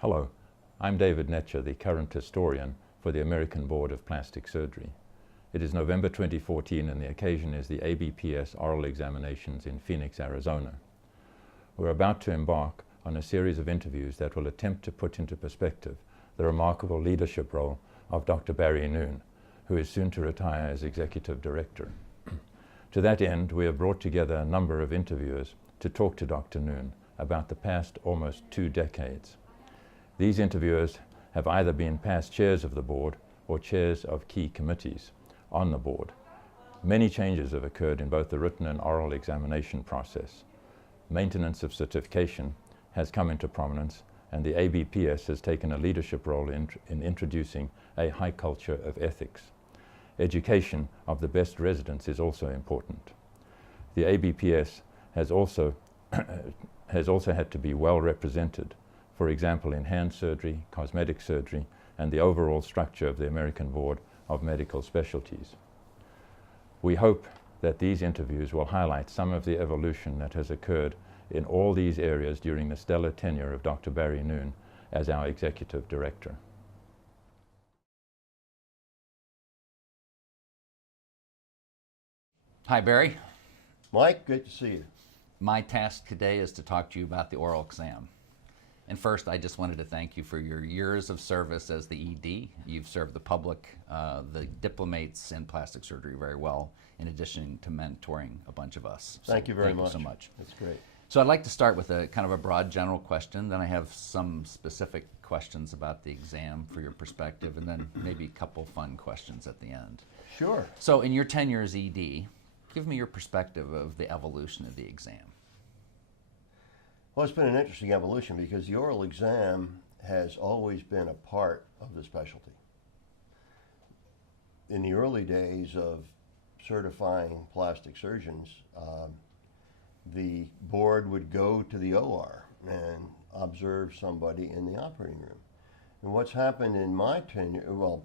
Hello, I'm David Netscher, the current historian for the American Board of Plastic Surgery. It is November 2014 and the occasion is the ABPS oral examinations in Phoenix, Arizona. We're about to embark on a series of interviews that will attempt to put into perspective the remarkable leadership role of Dr. Barry Noone, who is soon to retire as Executive Director. To that end, we have brought together a number of interviewers to talk to Dr. Noone about the past almost 2 decades. These interviewers have either been past chairs of the board or chairs of key committees on the board. Many changes have occurred in both the written and oral examination process. Maintenance of certification has come into prominence, and the ABPS has taken a leadership role in introducing a high culture of ethics. Education of the best residents is also important. The ABPS has also had to be well represented, for example in hand surgery, cosmetic surgery, and the overall structure of the American Board of Medical Specialties. We hope that these interviews will highlight some of the evolution that has occurred in all these areas during the stellar tenure of Dr. Barry Noone as our Executive Director. Hi, Barry. Mike, great to see you. My task today is to talk to you about the oral exam. And first, I just wanted to thank you for your years of service as the ED. You've served the public, the diplomates, and plastic surgery very well, in addition to mentoring a bunch of us. Thank you very much. Thank you so much. That's great. So I'd like to start with a kind of a broad general question, then I have some specific questions about the exam for your perspective, and then maybe a couple fun questions at the end. Sure. So in your tenure as ED, give me your perspective of the evolution of the exam. Well, it's been an interesting evolution because the oral exam has always been a part of the specialty. In the early days of certifying plastic surgeons, the board would go to the OR and observe somebody in the operating room. And what's happened in my tenure, well,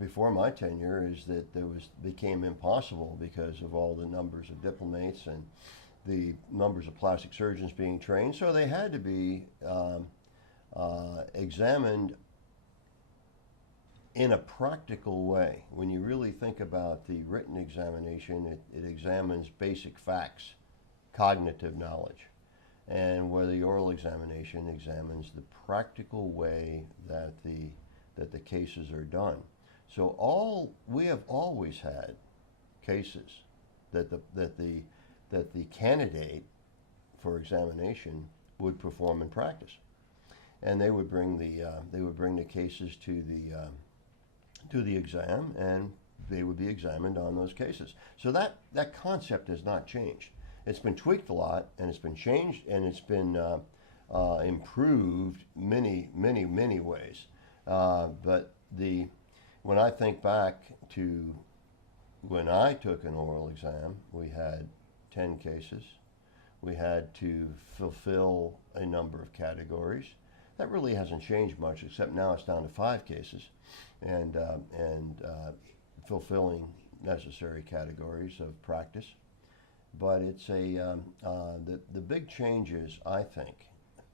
before my tenure, is that became impossible because of all the numbers of diplomates and the numbers of plastic surgeons being trained. So they had to be examined in a practical way. When you really think about the written examination, it examines basic facts, cognitive knowledge, and where the oral examination examines the practical way that the cases are done. So we have always had cases that the candidate for examination would perform in practice, and they would bring the cases to the exam, and they would be examined on those cases. So that concept has not changed. It's been tweaked a lot, and it's been changed, and it's been improved many ways. But when I think back to when I took an oral exam, we had 10 cases. We had to fulfill a number of categories. That really hasn't changed much, except now it's down to 5 cases, and fulfilling necessary categories of practice. But it's the big changes, I think,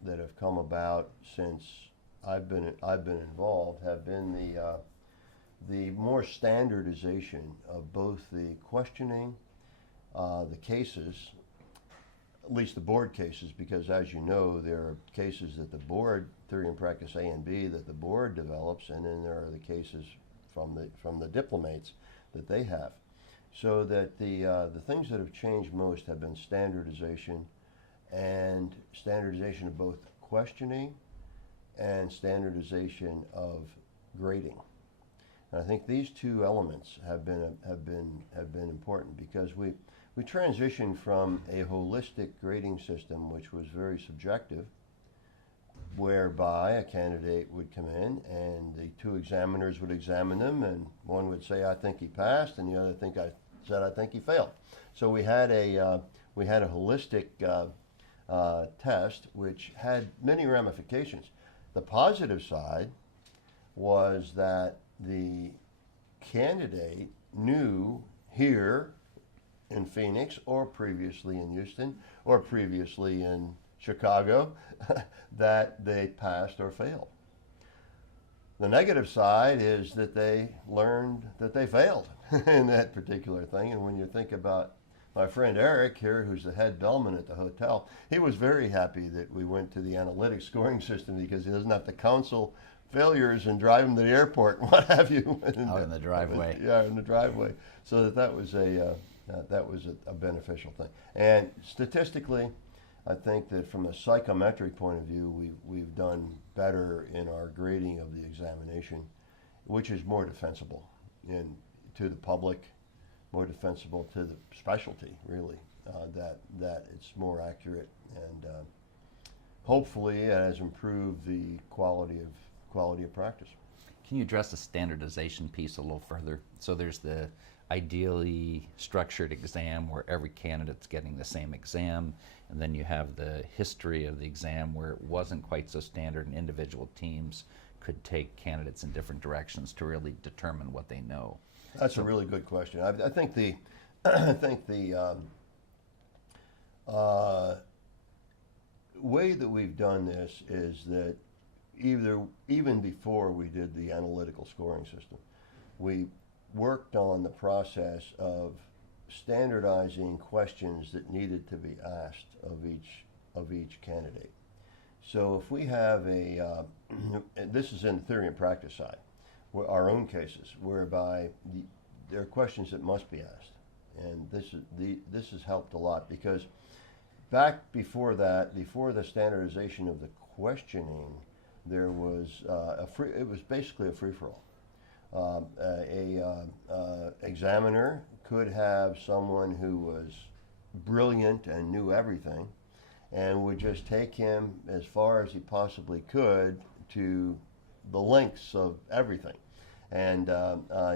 that have come about since I've been involved have been the more standardization of both the questioning, the cases, at least the board cases, because as you know, there are cases that the board, theory and practice A and B, that the board develops, and then there are the cases from the diplomates that they have. So that the things that have changed most have been standardization, and standardization of both questioning and standardization of grading. And I think these 2 elements have been important because we transitioned from a holistic grading system, which was very subjective, whereby a candidate would come in and the 2 examiners would examine them, and one would say, "I think he passed," and the other said, "I think he failed." So we had a holistic test which had many ramifications. The positive side was that the candidate knew here in Phoenix, or previously in Houston, or previously in Chicago that they passed or failed. The negative side is that they learned that they failed in that particular thing. And when you think about my friend Eric here, who's the head bellman at the hotel, he was very happy that we went to the analytic scoring system because he doesn't have to counsel failures and drive them to the airport and what have you. Out in the driveway. Yeah, in the driveway. So that was a beneficial thing. And statistically, I think that from a psychometric point of view, we've done better in our grading of the examination, which is more defensible to the public, more defensible to the specialty, really, that it's more accurate, and hopefully it has improved the quality of practice. Can you address the standardization piece a little further? So there's the ideally structured exam where every candidate's getting the same exam, and then you have the history of the exam where it wasn't quite so standard and individual teams could take candidates in different directions to really determine what they know. That's a really good question. I think the way that we've done this is that even before we did the analytical scoring system, we worked on the process of standardizing questions that needed to be asked of each candidate. So if we have this is in the theory and practice side, our own cases, whereby there are questions that must be asked, and this has helped a lot, because back before that, before the standardization of the questioning, there was it was basically a free-for-all. Examiner could have someone who was brilliant and knew everything, and would just take him as far as he possibly could to the lengths of everything. And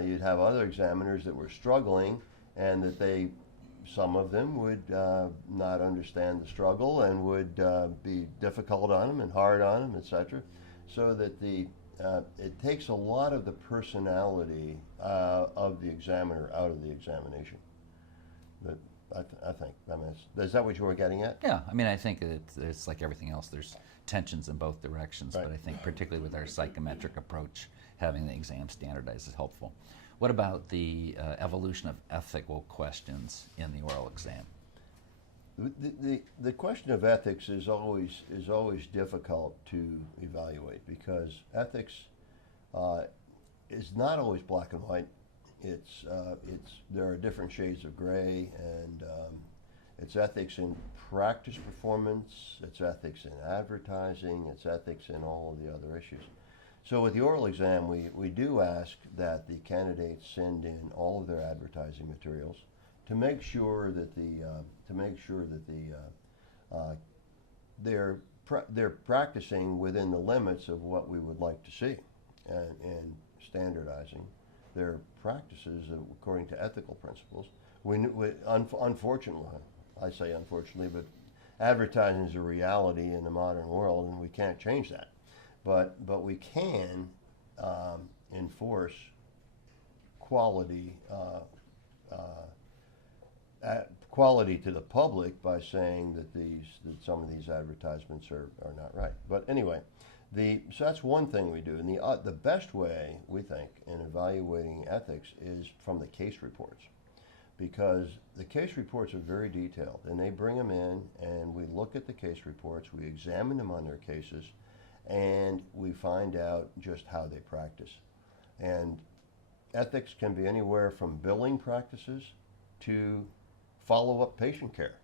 you'd have other examiners that were struggling, and that some of them would not understand the struggle and would be difficult on them and hard on them, etc. So that it takes a lot of the personality of the examiner out of the examination. But I think, is that what you were getting at? Yeah, I mean, I think it's like everything else. There's tensions in both directions, Right. But I think particularly with our psychometric approach, having the exam standardized is helpful. What about the evolution of ethical questions in the oral exam? The question of ethics is always difficult to evaluate, because ethics is not always black and white. There are different shades of gray, and it's ethics in practice performance, it's ethics in advertising, it's ethics in all of the other issues. So with the oral exam, we do ask that the candidates send in all of their advertising materials to make sure that they're practicing within the limits of what we would like to see, and standardizing their practices according to ethical principles. Unfortunately, I say unfortunately, but advertising is a reality in the modern world, and we can't change that. But we can enforce quality to the public by saying that some of these advertisements are not right. But anyway, so that's one thing we do. And the best way, we think, in evaluating ethics is from the case reports, because the case reports are very detailed, and they bring them in, and we look at the case reports, we examine them on their cases, and we find out just how they practice. And ethics can be anywhere from billing practices to follow-up patient care,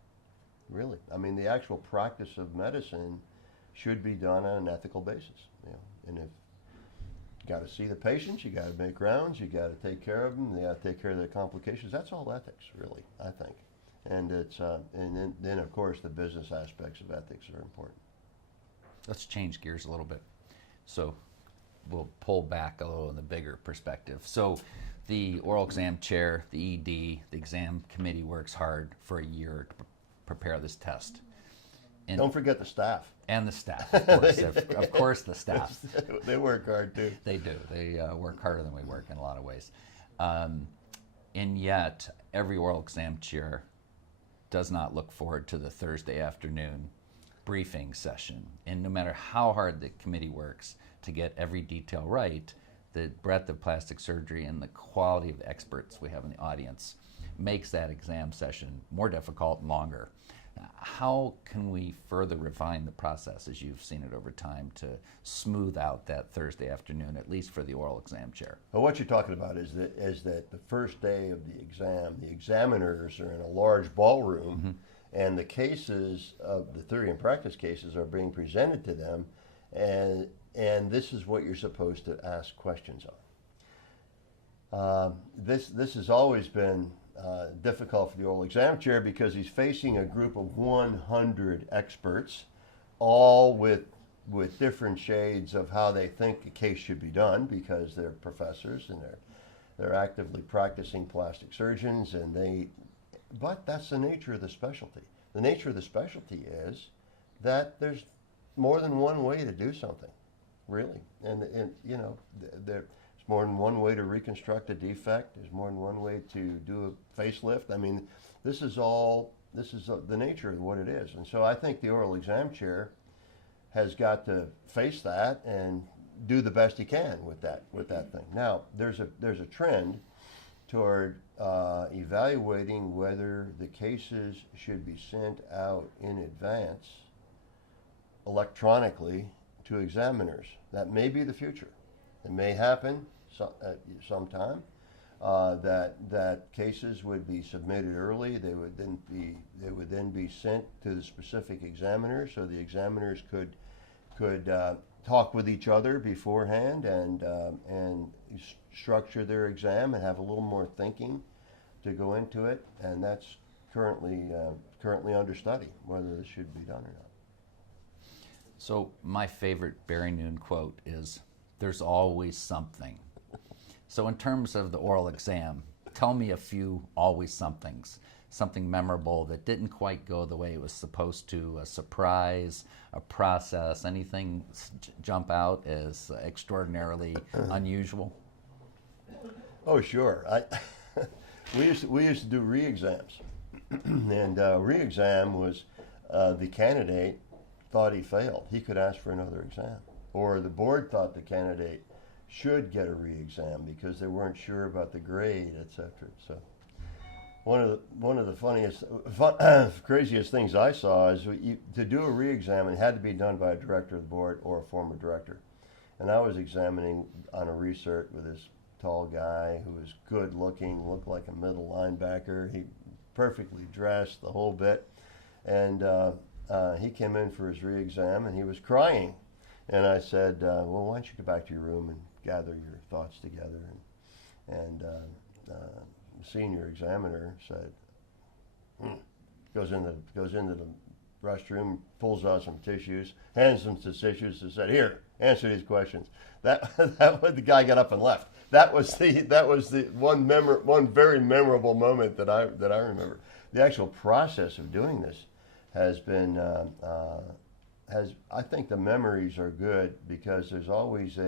really. I mean, the actual practice of medicine should be done on an ethical basis. And if you got to see the patients, you got to make rounds, you got to take care of them, you got to take care of their complications. That's all ethics, really, I think. And then of course the business aspects of ethics are important. Let's change gears a little bit. So we'll pull back a little in the bigger perspective. So the oral exam chair, the ED, the exam committee works hard for a year to prepare this test. And don't forget the staff. And the staff, of course. Of course, the staff. They work hard too. They do. They work harder than we work in a lot of ways. And yet, every oral exam chair does not look forward to the Thursday afternoon briefing session. And no matter how hard the committee works to get every detail right, the breadth of plastic surgery and the quality of the experts we have in the audience makes that exam session more difficult and longer. How can we further refine the process, as you've seen it over time, to smooth out that Thursday afternoon, at least for the oral exam chair? Well, what you're talking about is that the first day of the exam, the examiners are in a large ballroom, and the cases of the theory and practice cases are being presented to them, and this is what you're supposed to ask questions on. This has always been difficult for the oral exam chair because he's facing a group of 100 experts, all with different shades of how they think a case should be done, because they're professors and they're actively practicing plastic surgeons, but that's the nature of the specialty. The nature of the specialty is that there's more than one way to do something, really, and you know, there's more than one way to reconstruct a defect. There's more than one way to do a facelift. I mean, this is the nature of what it is. And so I think the oral exam chair has got to face that and do the best he can with that thing. Now, there's a trend toward evaluating whether the cases should be sent out in advance electronically to examiners. That may be the future. It may happen sometime that cases would be submitted early. They would then be sent to the specific examiners, so the examiners could talk with each other beforehand and structure their exam and have a little more thinking to go into it. And that's currently under study, whether this should be done or not. So my favorite Barry Noone quote is, "There's always something." So in terms of the oral exam, tell me a few always somethings, something memorable that didn't quite go the way it was supposed to, a surprise, a process, anything jump out as extraordinarily unusual? Oh, sure. We used to do re-exams, and re-exam was the candidate thought he failed. He could ask for another exam, or the board thought the candidate should get a re-exam because they weren't sure about the grade, etc. So one of the funniest, craziest things I saw is to do a re-exam, it had to be done by a director of the board or a former director. And I was examining on a recert with this tall guy who was good looking, looked like a middle linebacker. He perfectly dressed, the whole bit. And he came in for his re-exam and he was crying. And I said, well, why don't you go back to your room and gather your thoughts together. And the senior examiner said, goes into the restroom, pulls out some tissues, hands them some tissues, and said, "Here, answer these questions." That the guy got up and left. That was the one very memorable moment that I remember. The actual process of doing this has been I think the memories are good because there's always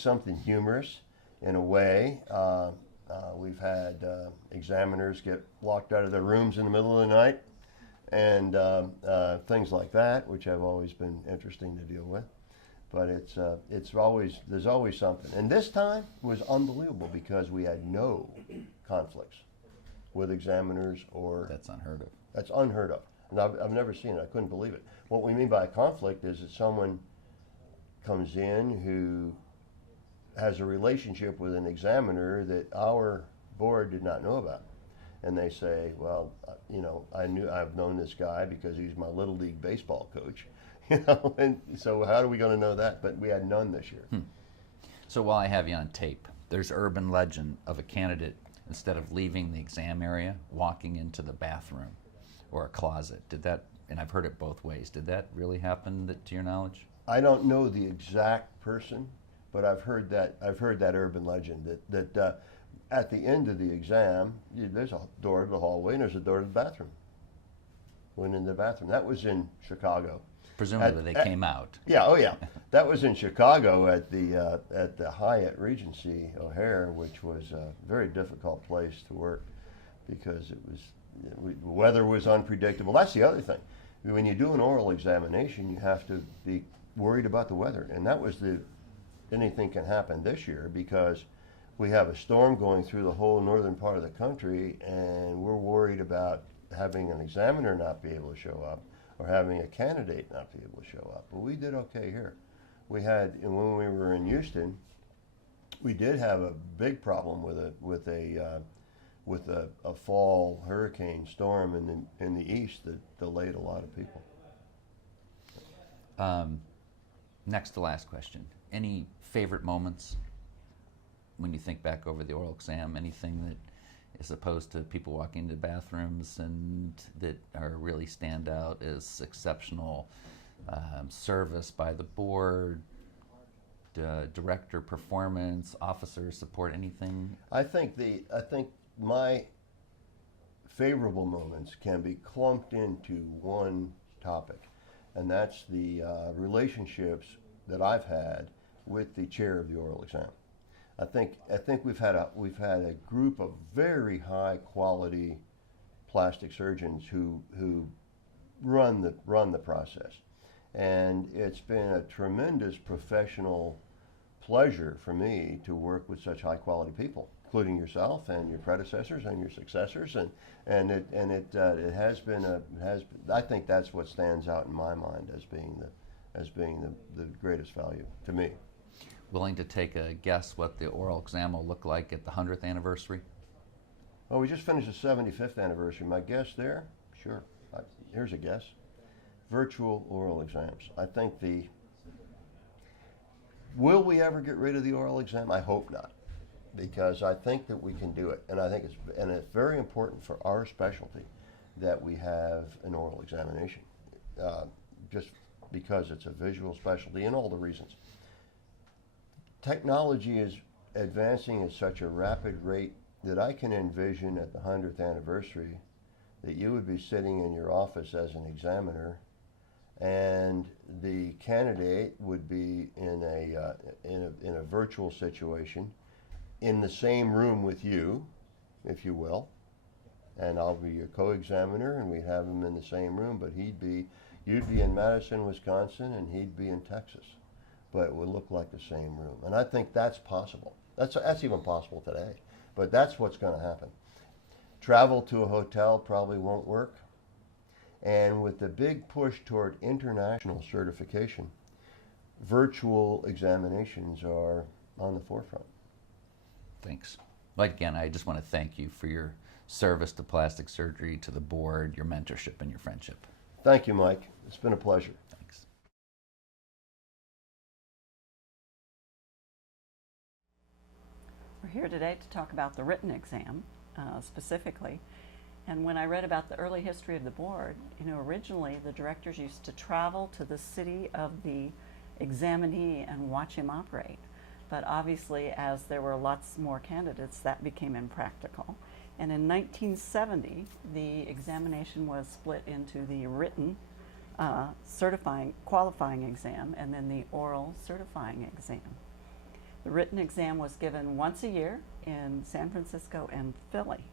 something humorous in a way. We've had examiners get locked out of their rooms in the middle of the night and things like that, which have always been interesting to deal with. But there's always something. And this time was unbelievable because we had no conflicts with examiners or... That's unheard of. That's unheard of. And I've never seen it. I couldn't believe it. What we mean by a conflict is that someone comes in who has a relationship with an examiner that our board did not know about. And they say, well, I've known this guy because he's my Little League baseball coach. And so how are we going to know that? But we had none this year. So while I have you on tape, there's urban legend of a candidate, instead of leaving the exam area, walking into the bathroom or a closet. Did that, and I've heard it both ways, did that really happen to your knowledge? I don't know the exact person, but I've heard that urban legend that at the end of the exam, there's a door to the hallway and there's a door to the bathroom. Went in the bathroom. That was in Chicago. Presumably they came out. Yeah, oh yeah. That was in Chicago at the Hyatt Regency O'Hare, which was a very difficult place to work because the weather was unpredictable. That's the other thing. when you do an oral examination, you have to be worried about the weather, and that was anything can happen this year because we have a storm going through the whole northern part of the country, and we're worried about having an examiner not be able to show up or having a candidate not be able to show up. But we did okay here. We had, and when we were in Houston, we did have a big problem with a fall hurricane storm in the east that delayed a lot of people. Next to last question. Any favorite moments when you think back over the oral exam? Anything that, as opposed to people walking into bathrooms, and that are really stand out as exceptional service by the board, director performance, officer support, anything? I think my favorable moments can be clumped into one topic, and that's the relationships that I've had with the chair of the oral exam. I think we've had a group of very high quality plastic surgeons who run the process, and it's been a tremendous professional pleasure for me to work with such high quality people, including yourself and your predecessors and your successors, and it has been I think that's what stands out in my mind as being the greatest value to me. Willing to take a guess what the oral exam will look like at the 100th anniversary? Well, we just finished the 75th anniversary. My guess there, sure. Here's a guess. Virtual oral exams. I think will we ever get rid of the oral exam? I hope not, because I think that we can do it, and I think it's very important for our specialty that we have an oral examination, just because it's a visual specialty and all the reasons. Technology is advancing at such a rapid rate that I can envision at the 100th anniversary that you would be sitting in your office as an examiner, and the candidate would be in a virtual situation in the same room with you, if you will, and I'll be your co-examiner, and we'd have him in the same room, but you'd be in Madison, Wisconsin, and he'd be in Texas, but it would look like the same room. And I think that's possible. That's even possible today, but that's what's going to happen. Travel to a hotel probably won't work, and with the big push toward international certification, virtual examinations are on the forefront. Thanks. Well, again, I just want to thank you for your service to plastic surgery, to the board, your mentorship, and your friendship. Thank you, Mike. It's been a pleasure. Thanks. We're here today to talk about the written exam specifically. And when I read about the early history of the board, originally the directors used to travel to the city of the examinee and watch him operate. But obviously, as there were lots more candidates, that became impractical. And in 1970, the examination was split into the written qualifying exam and then the oral certifying exam. The written exam was given once a year in San Francisco and Philly.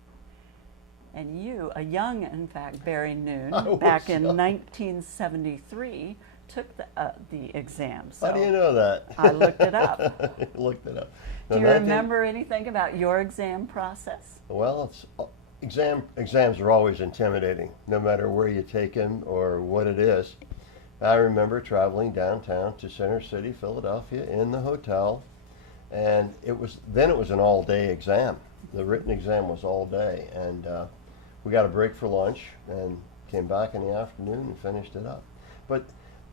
And you, a young, in fact, Barry Noone, back in 1973, took the exam. So how do you know that? I looked it up. Looked it up. Do you remember anything about your exam process? Well, exams are always intimidating, no matter where you take them or what it is. I remember traveling downtown to Center City, Philadelphia, in the hotel, and it was an all-day exam. The written exam was all day, and we got a break for lunch and came back in the afternoon and finished it up. But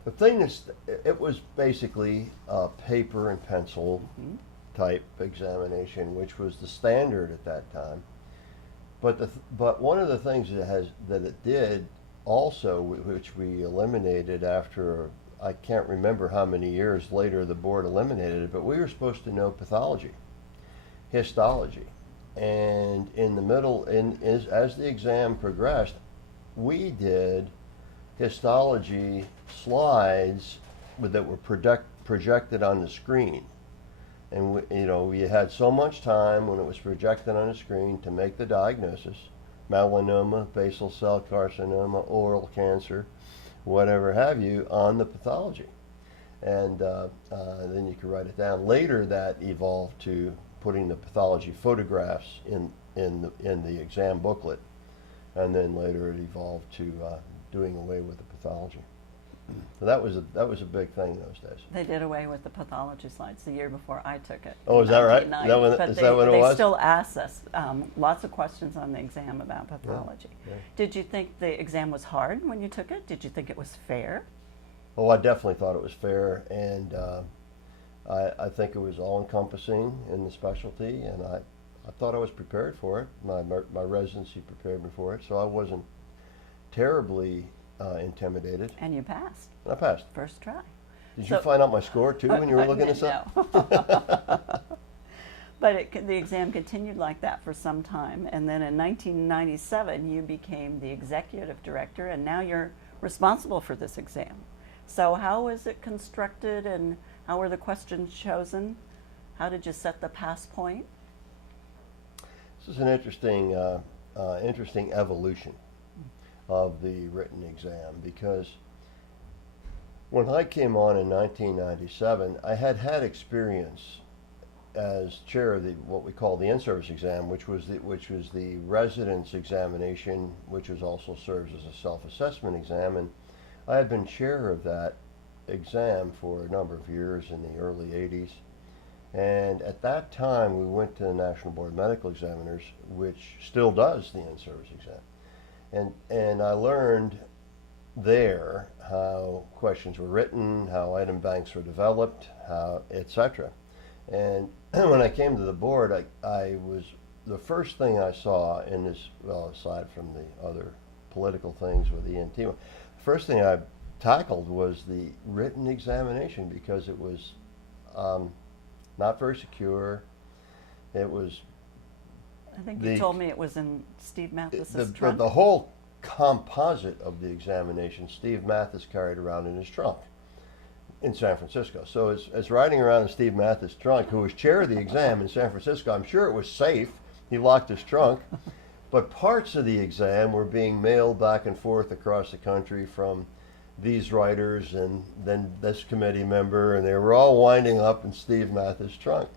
the thing is, it was basically a paper and pencil type examination, which was the standard at that time. But one of the things that it did also, which we eliminated after, I can't remember how many years later the board eliminated it, but we were supposed to know pathology, histology. And in the middle, as the exam progressed, we did histology slides that were projected on the screen. And we had so much time when it was projected on the screen to make the diagnosis: melanoma, basal cell carcinoma, oral cancer. whatever have you, on the pathology. And then you could write it down. Later that evolved to putting the pathology photographs in the exam booklet. And then later it evolved to doing away with the pathology. So that was a big thing those days. They did away with the pathology slides the year before I took it. Oh, is that right? Is that what it was? They still ask us lots of questions on the exam about pathology. Yeah. Did you think the exam was hard when you took it? Did you think it was fair? Oh, I definitely thought it was fair, and I think it was all-encompassing in the specialty, and I thought I was prepared for it. My residency prepared me for it, so I wasn't terribly intimidated. And you passed. I passed. First try. Did you find out my score too when you were looking this up? No. But the exam continued like that for some time, and then in 1997 you became the executive director, and now you're responsible for this exam. So how was it constructed, and how were the questions chosen? How did you set the pass point? This is an interesting evolution of the written exam, because when I came on in 1997, I had experience as chair of what we call the in-service exam, which was the residence examination, which also serves as a self-assessment exam, and I had been chair of that exam for a number of years in the early 80s. And at that time, we went to the National Board of Medical Examiners, which still does the in-service exam. And I learned there how questions were written, how item banks were developed, etc. And when I came to the board, the first thing I saw in this, well, aside from the other political things with the ENT, the first thing I tackled was the written examination, because it was not very secure. It was. I think you told me it was in Steve Mathis's trunk. The whole composite of the examination, Steve Mathis carried around in his trunk in San Francisco. So as riding around in Steve Mathis' trunk, who was chair of the exam in San Francisco, I'm sure it was safe. He locked his trunk. But parts of the exam were being mailed back and forth across the country from these writers and then this committee member, and they were all winding up in Steve Mathis' trunk.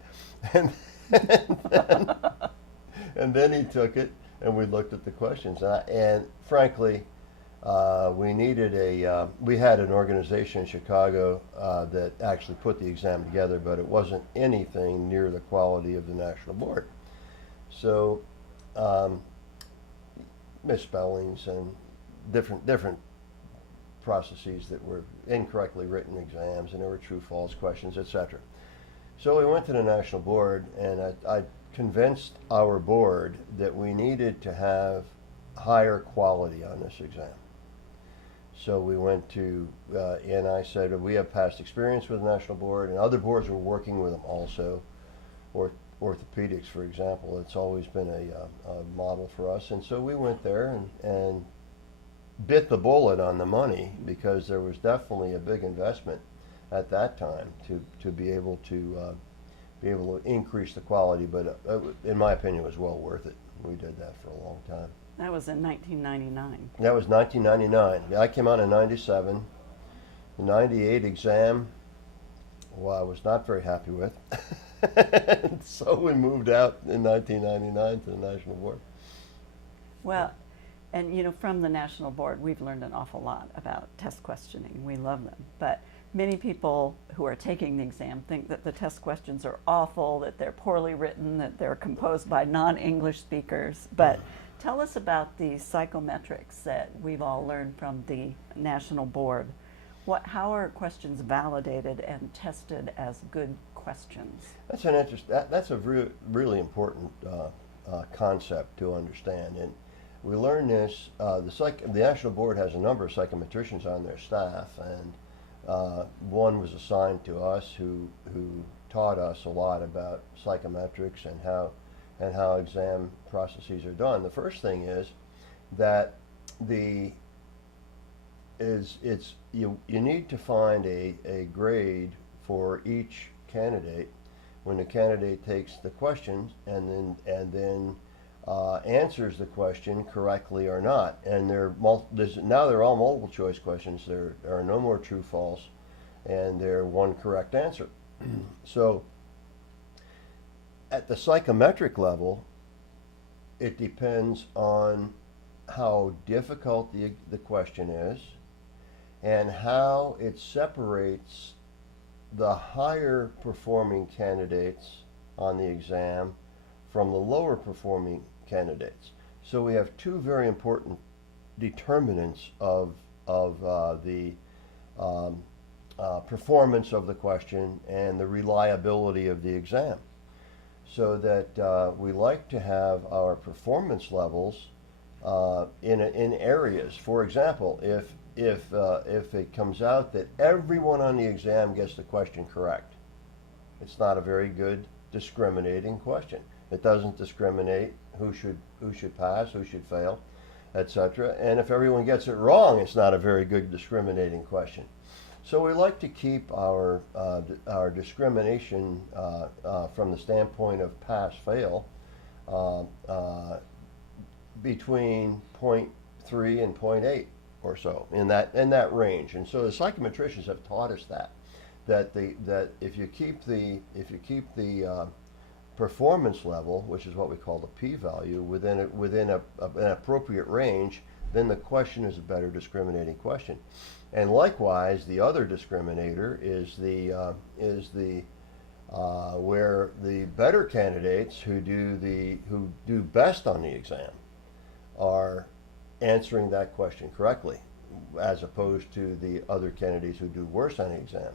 And then he took it, and we looked at the questions. And frankly, we had an organization in Chicago that actually put the exam together, but it wasn't anything near the quality of the National Board. So misspellings and different processes that were incorrectly written exams, and there were true-false questions, etc. So we went to the National Board, and I convinced our board that we needed to have higher quality on this exam. So we went to, and I said, we have past experience with the National Board, and other boards were working with them also. Orthopedics, for example, it's always been a model for us. And so we went there and bit the bullet on the money, because there was definitely a big investment at that time to be able to increase the quality. But in my opinion, it was well worth it. We did that for a long time. That was in 1999. That was 1999. I came out in 97. The 98 exam, well, I was not very happy with. So we moved out in 1999 to the National Board. Well, and from the National Board, we've learned an awful lot about test questioning. We love them. But many people who are taking the exam think that the test questions are awful, that they're poorly written, that they're composed by non-English speakers. But tell us about the psychometrics that we've all learned from the National Board. How are questions validated and tested as good questions? That's a really important concept to understand. And we learned this. The National Board has a number of psychometricians on their staff, and one was assigned to us who taught us a lot about psychometrics and how exam processes are done. The first thing is that you need to find a grade for each candidate when the candidate takes the questions, and then answers the question correctly or not. And now they're all multiple choice questions. There are no more true false, and they're one correct answer. So at the psychometric level, it depends on how difficult the question is and how it separates the higher performing candidates on the exam from the lower performing candidates. So we have two very important determinants of the performance of the question and the reliability of the exam. So that we like to have our performance levels in areas. For example, if it comes out that everyone on the exam gets the question correct, it's not a very good discriminating question. It doesn't discriminate who should pass, who should fail, etc. And if everyone gets it wrong, it's not a very good discriminating question. So we like to keep our discrimination from the standpoint of pass-fail between 0.3 and 0.8 or so in that range. And so the psychometricians have taught us that if you keep the performance level, which is what we call the p-value, within an appropriate range, then the question is a better discriminating question. And likewise, the other discriminator is where the better candidates who do best on the exam are answering that question correctly, as opposed to the other candidates who do worse on the exam.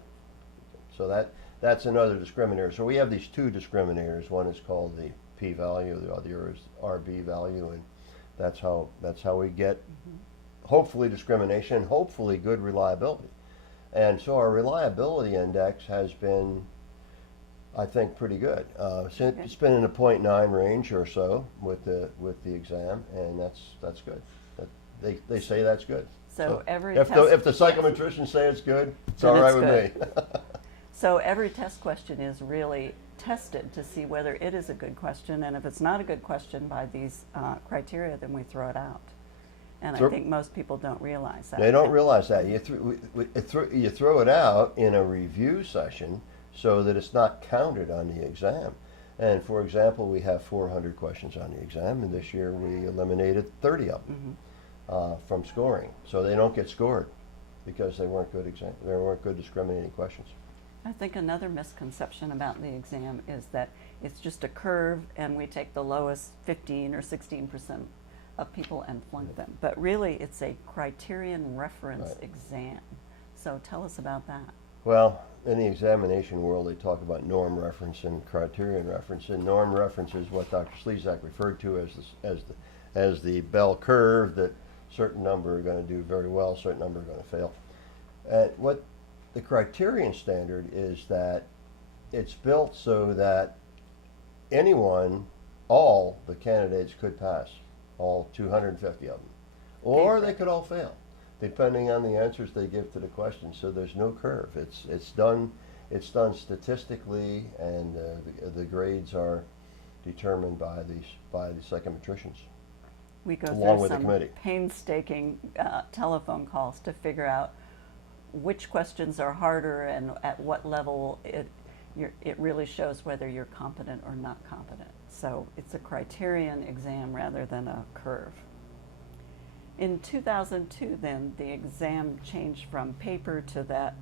So that's another discriminator. So we have these two discriminators. One is called the p-value, the other is RB value, and that's how we get hopefully discrimination, hopefully good reliability. And so our reliability index has been, I think, pretty good. It's been in the 0.9 range or so with the exam, and that's good. They say that's good. So if the psychometricians say it's good, it's all right with me. So every test question is really tested to see whether it is a good question, and if it's not a good question by these criteria, then we throw it out. And I think most people don't realize that. They don't realize that. You throw it out in a review session so that it's not counted on the exam. And for example, we have 400 questions on the exam, and this year we eliminated 30 of them from scoring. So they don't get scored because they weren't good discriminating questions. I think another misconception about the exam is that it's just a curve and we take the lowest 15 or 16% of people and flunk them. But really it's a criterion reference exam. So tell us about that. Well, in the examination world they talk about norm reference and criterion reference, and norm reference is what Dr. Slezak referred to as the bell curve, that certain number are going to do very well, certain number are going to fail. What the criterion standard is that it's built so that all the candidates could pass, all 250 of them, or they could all fail, depending on the answers they give to the question. So there's no curve. It's done statistically, and the grades are determined by the psychometricians. We go along through with the some committee. painstaking telephone calls to figure out which questions are harder and at what level it really shows whether you're competent or not competent. So it's a criterion exam rather than a curve. In 2002 then, the exam changed from paper to that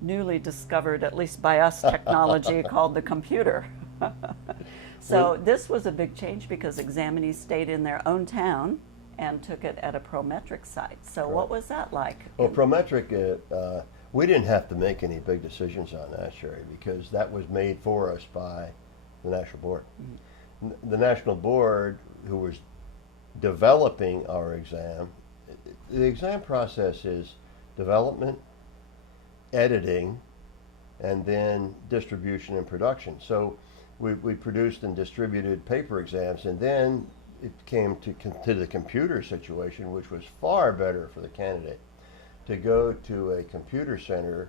newly discovered, at least by us, technology called the computer. So this was a big change because examinees stayed in their own town and took it at a Prometric site. So what was that like? Well, Prometric, we didn't have to make any big decisions on that, Sherry, because that was made for us by the National Board. The National Board, who was developing our exam, the exam process is development, editing, and then distribution and production. So we produced and distributed paper exams, and then it came to the computer situation, which was far better for the candidate to go to a computer center.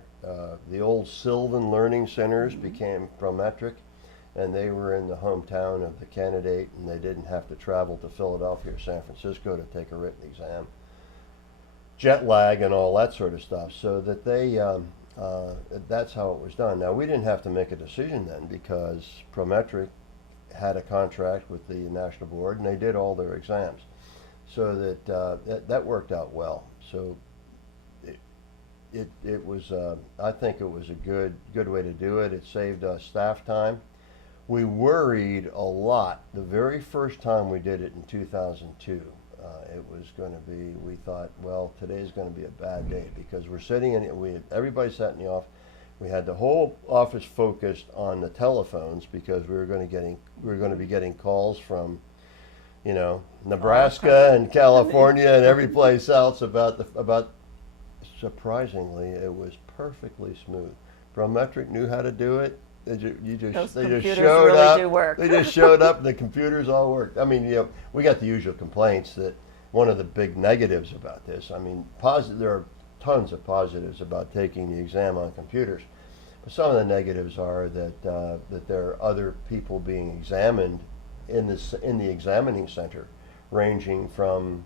The old Sylvan Learning Centers became Prometric, and they were in the hometown of the candidate, and they didn't have to travel to Philadelphia or San Francisco to take a written exam. Jet lag and all that sort of stuff, so that that's how it was done. Now, we didn't have to make a decision then because Prometric had a contract with the National Board, and they did all their exams, so that worked out well. So it was I think it was a good way to do it. It saved us staff time. We worried a lot the very first time we did it in 2002. It was going to be, we thought, well, today's going to be a bad day because we're sitting in, everybody sat in the office. We had the whole office focused on the telephones because we were going to be getting calls from, Nebraska and California and every place else about. Surprisingly, it was perfectly smooth. Prometric knew how to do it. They just showed really up. Do work. They just showed up, and the computers all worked. I mean, we got the usual complaints that one of the big negatives about this. I mean, there are tons of positives about taking the exam on computers, but some of the negatives are that there are other people being examined in the examining center, ranging from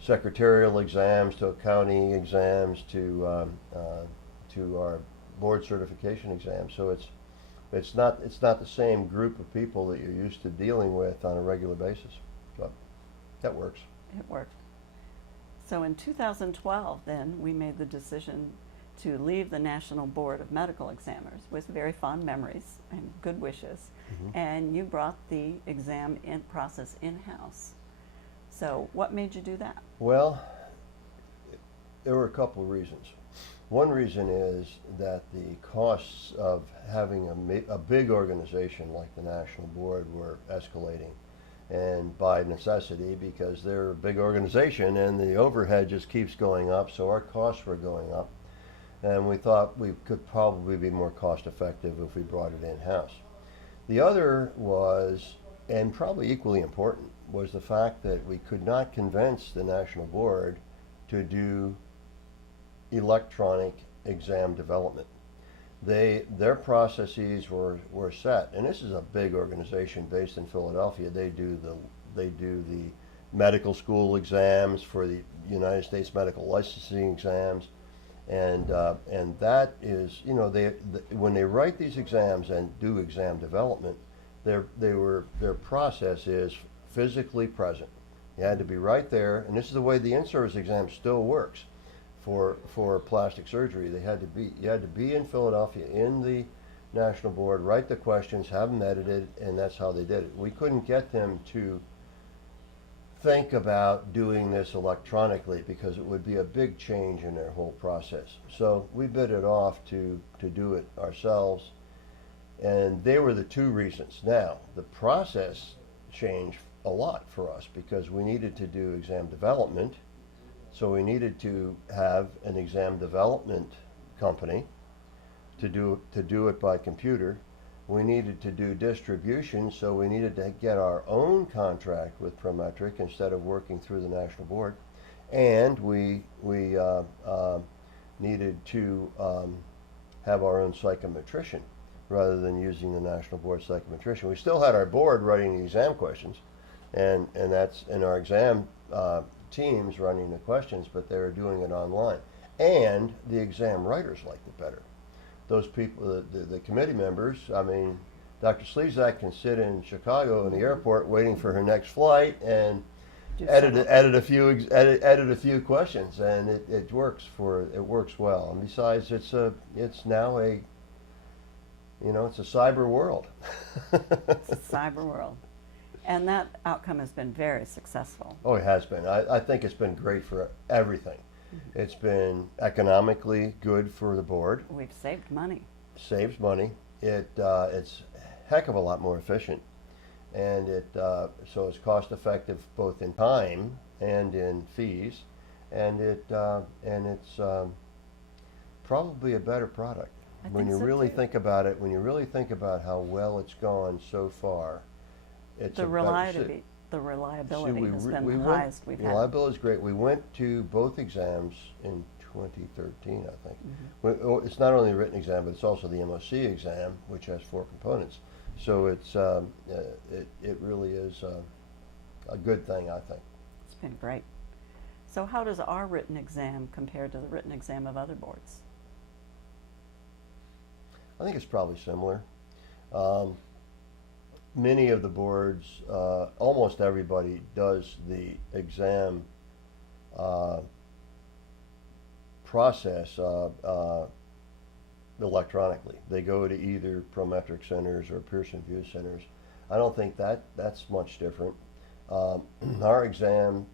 secretarial exams to accounting exams to our board certification exams. So it's not the same group of people that you're used to dealing with on a regular basis. But that works. It worked. So in 2012, then, we made the decision to leave the National Board of Medical Examiners with very fond memories and good wishes, and you brought the exam process in-house. So what made you do that? Well, there were a couple of reasons. One reason is that the costs of having a big organization like the National Board were escalating, and by necessity, because they're a big organization and the overhead just keeps going up, so our costs were going up, and we thought we could probably be more cost effective if we brought it in-house. The other was, and probably equally important, was the fact that we could not convince the National Board to do electronic exam development. Their processes were set, and this is a big organization based in Philadelphia. They do the medical school exams for the United States medical licensing exams, and that is, when they write these exams and do exam development, their process is physically present. You had to be right there, and this is the way the in-service exam still works for plastic surgery. You had to be in Philadelphia in the National Board, write the questions, have them edited, and that's how they did it. We couldn't get them to think about doing this electronically because it would be a big change in their whole process. So we bid it off to do it ourselves, and they were the two reasons. Now, the process changed a lot for us because we needed to do exam development, so we needed to have an exam development company to do it by computer. We needed to do distribution, so we needed to get our own contract with Prometric instead of working through the National Board, and we needed to have our own psychometrician rather than using the National Board psychometrician. We still had our board writing the exam questions, and that's in our exam teams running the questions, but they were doing it online. And the exam writers liked it better. Those people, the committee members, I mean, Dr. Slezak can sit in Chicago in the airport waiting for her next flight and edit a few questions, and it works well. And besides, it's now a cyber world. It's a cyber world. And that outcome has been very successful. Oh, it has been. I think it's been great for everything. Mm-hmm. It's been economically good for the board. We've saved money. Saves money. It's a heck of a lot more efficient, and so it's cost effective both in time and in fees, and it's probably a better product. When you really think about it, when you really think about how well it's gone so far. The reliability has been the highest we've had. Reliability is great. We went to both exams in 2013, I think. Mm-hmm. It's not only the written exam, but it's also the MOC exam, which has 4 components. So it really is a good thing, I think. It's been great. So how does our written exam compare to the written exam of other boards? I think it's probably similar. Many of the boards, almost everybody does the exam process electronically. They go to either Prometric centers or Pearson VUE centers. I don't think that's much different. Our exam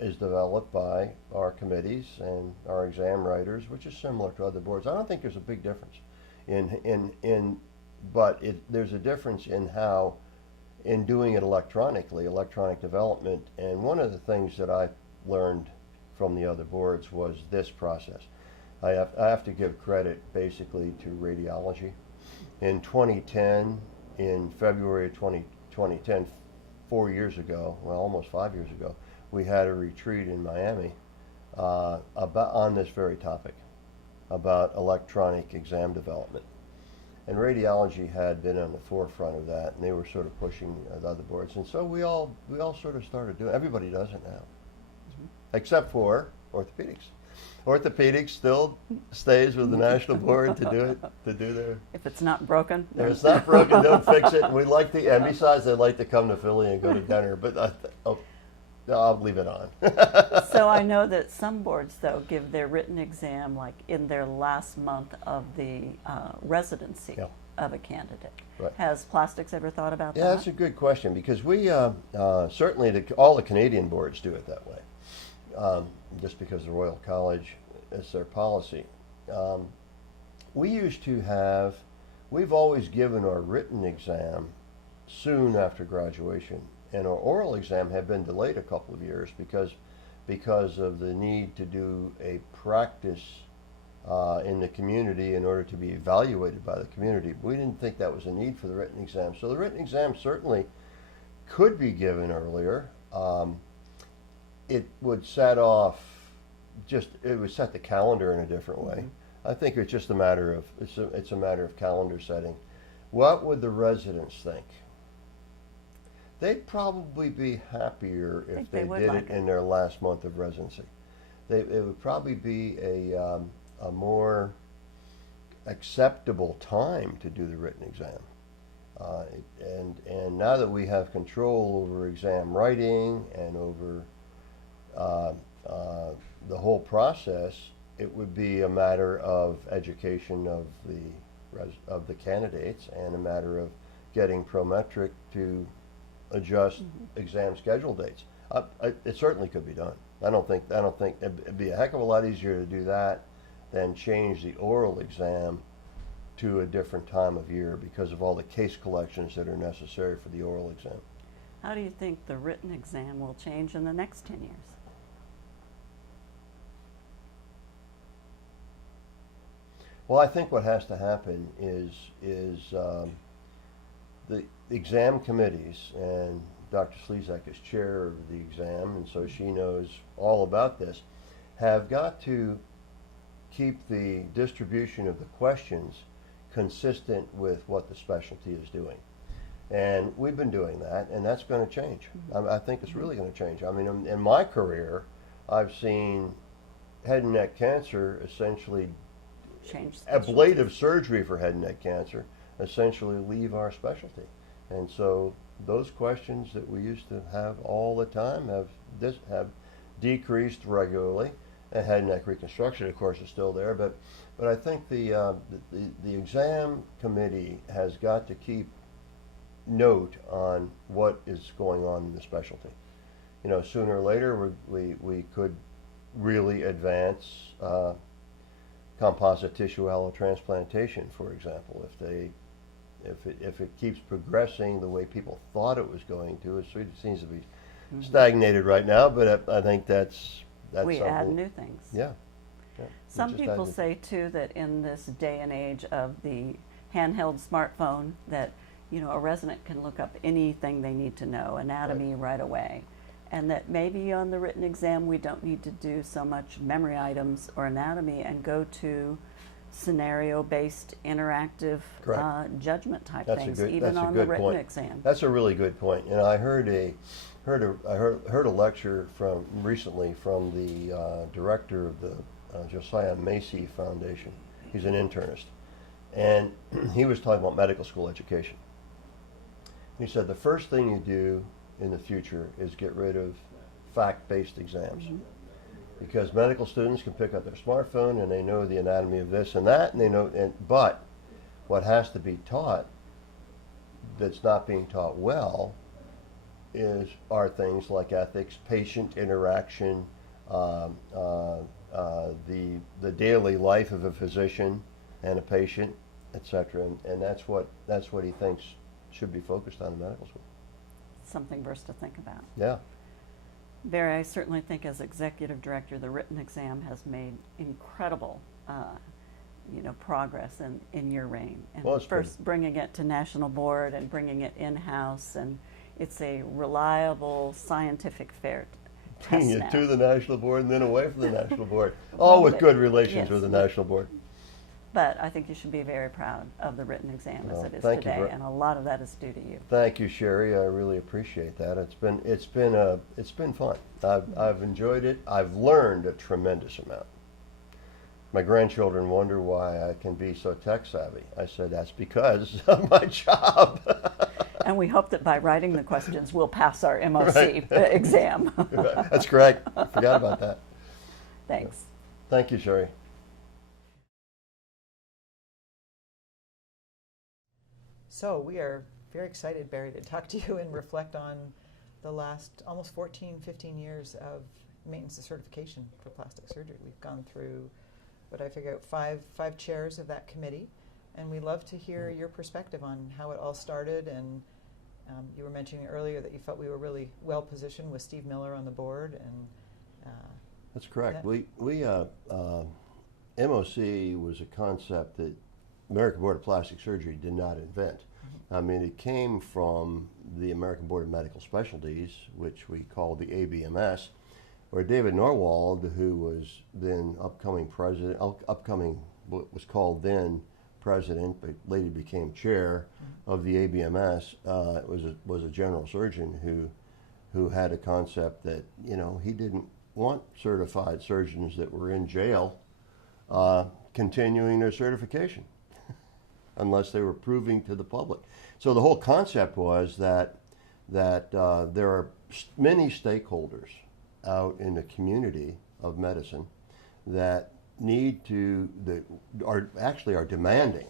is developed by our committees and our exam writers, which is similar to other boards. I don't think there's a big difference but there's a difference in how, in doing it electronically, electronic development. And one of the things that I learned from the other boards was this process. I have to give credit basically to radiology. In 2010, in February of 2010, 4 years ago, well, almost 5 years ago, we had a retreat in Miami on this very topic, about electronic exam development. And radiology had been on the forefront of that, and they were sort of pushing the other boards. And so we all sort of started doing it. Everybody does it now, except for orthopedics. Orthopedics still stays with the national board to do it, to do their. If it's not broken. If it's not broken, don't fix it. And we like to, and besides, they like to come to Philly and go to dinner. But I'll leave it on. So I know that some boards, though, give their written exam like in their last month of the residency Yeah. of a candidate. Right. Has Plastics ever thought about Yeah, that? that's a good question, because we certainly all the Canadian boards do it that way, just because the Royal College is their policy. We've always given our written exam soon after graduation, and our oral exam have been delayed a couple of years because of the need to do a practice in the community in order to be evaluated by the community. We didn't think that was a need for the written exam. So the written exam certainly could be given earlier. It would set the calendar in a different way. I think it's just a matter of, it's a matter of calendar setting. What would the residents think? They'd probably be happier if they did it in their last month of residency. It would probably be a more acceptable time to do the written exam. And now that we have control over exam writing and over the whole process, it would be a matter of education of the candidates, and a matter of getting Prometric to adjust exam schedule dates. It certainly could be done. I don't think it'd be a heck of a lot easier to do that than change the oral exam to a different time of year, because of all the case collections that are necessary for the oral exam. How do you think the written exam will change in the next 10 years? Well, I think what has to happen is the exam committees, and Dr. Slezak is chair of the exam, and so she knows all about this, have got to keep the distribution of the questions consistent with what the specialty is doing. And we've been doing that, and that's going to change. I think it's really going to change. I mean, in my career, I've seen head and neck cancer essentially, ablative surgery for head and neck cancer, essentially leave our specialty. And so those questions that we used to have all the time have decreased regularly. And head and neck reconstruction, of course, is still there, but I think the exam committee has got to keep note on what is going on in the specialty. You know, sooner or later we could really advance composite tissue allotransplantation, for example, if it keeps progressing the way people thought it was going to. It seems to be stagnated right now, but I think that's we something. add new things. Yeah. Some people say too that in this day and age of the handheld smartphone, that a resident can look up anything they need to know, anatomy, right away, and that maybe on the written exam we don't need to do so much memory items or anatomy, and go to scenario-based, interactive judgment type That's things, a good, even that's on a good the written point. exam. That's a really good point. You know, I heard a lecture from recently from the director of the Josiah Macy Foundation. He's an internist, and he was talking about medical school education. He said the first thing you do in the future is get rid of fact-based exams. Mm-hmm. Because medical students can pick up their smartphone and they know the anatomy of this and that, and they know. But what has to be taught that's not being taught well are things like ethics, patient interaction, the daily life of a physician and a patient, etc. And that's what he thinks should be focused on in medical school. Something for us to think about. Yeah. Barry, I certainly think as executive director, the written exam has made incredible, progress in your reign. And well, first bringing it to national board and bringing it in-house, and it's a reliable, scientific, fair test Bringing now. it to the national board and then away from the national board, all with good relations with the national board. But I think you should be very proud of the written exam as it is thank today, you and a lot of that is due to you. Thank you, Sherry. I really appreciate that. It's been fun. I've enjoyed it. I've learned a tremendous amount. My grandchildren wonder why I can be so tech savvy. I said that's because of my job. And we hope that by writing the questions, we'll pass our MOC exam. That's correct. I forgot about that. Thanks. Thank you, Sherry. So we are very excited, Barry, to talk to you and reflect on the last almost 14, 15 years of maintenance of certification for plastic surgery. We've gone through, what I figure out, five chairs of that committee, and we love to hear your perspective on how it all started. And you were mentioning earlier that you felt we were really well positioned with Steve Miller on the board. And that's correct. MOC was a concept that American Board of Plastic Surgery did not invent. Mm-hmm. I mean, it came from the American Board of Medical Specialties, which we call the ABMS, where David Norwald, who was then what was called then president, but later became chair of the ABMS, was a general surgeon who had a concept that, he didn't want certified surgeons that were in jail continuing their certification unless they were proving to the public. So the whole concept was that there are many stakeholders out in the community of medicine that are demanding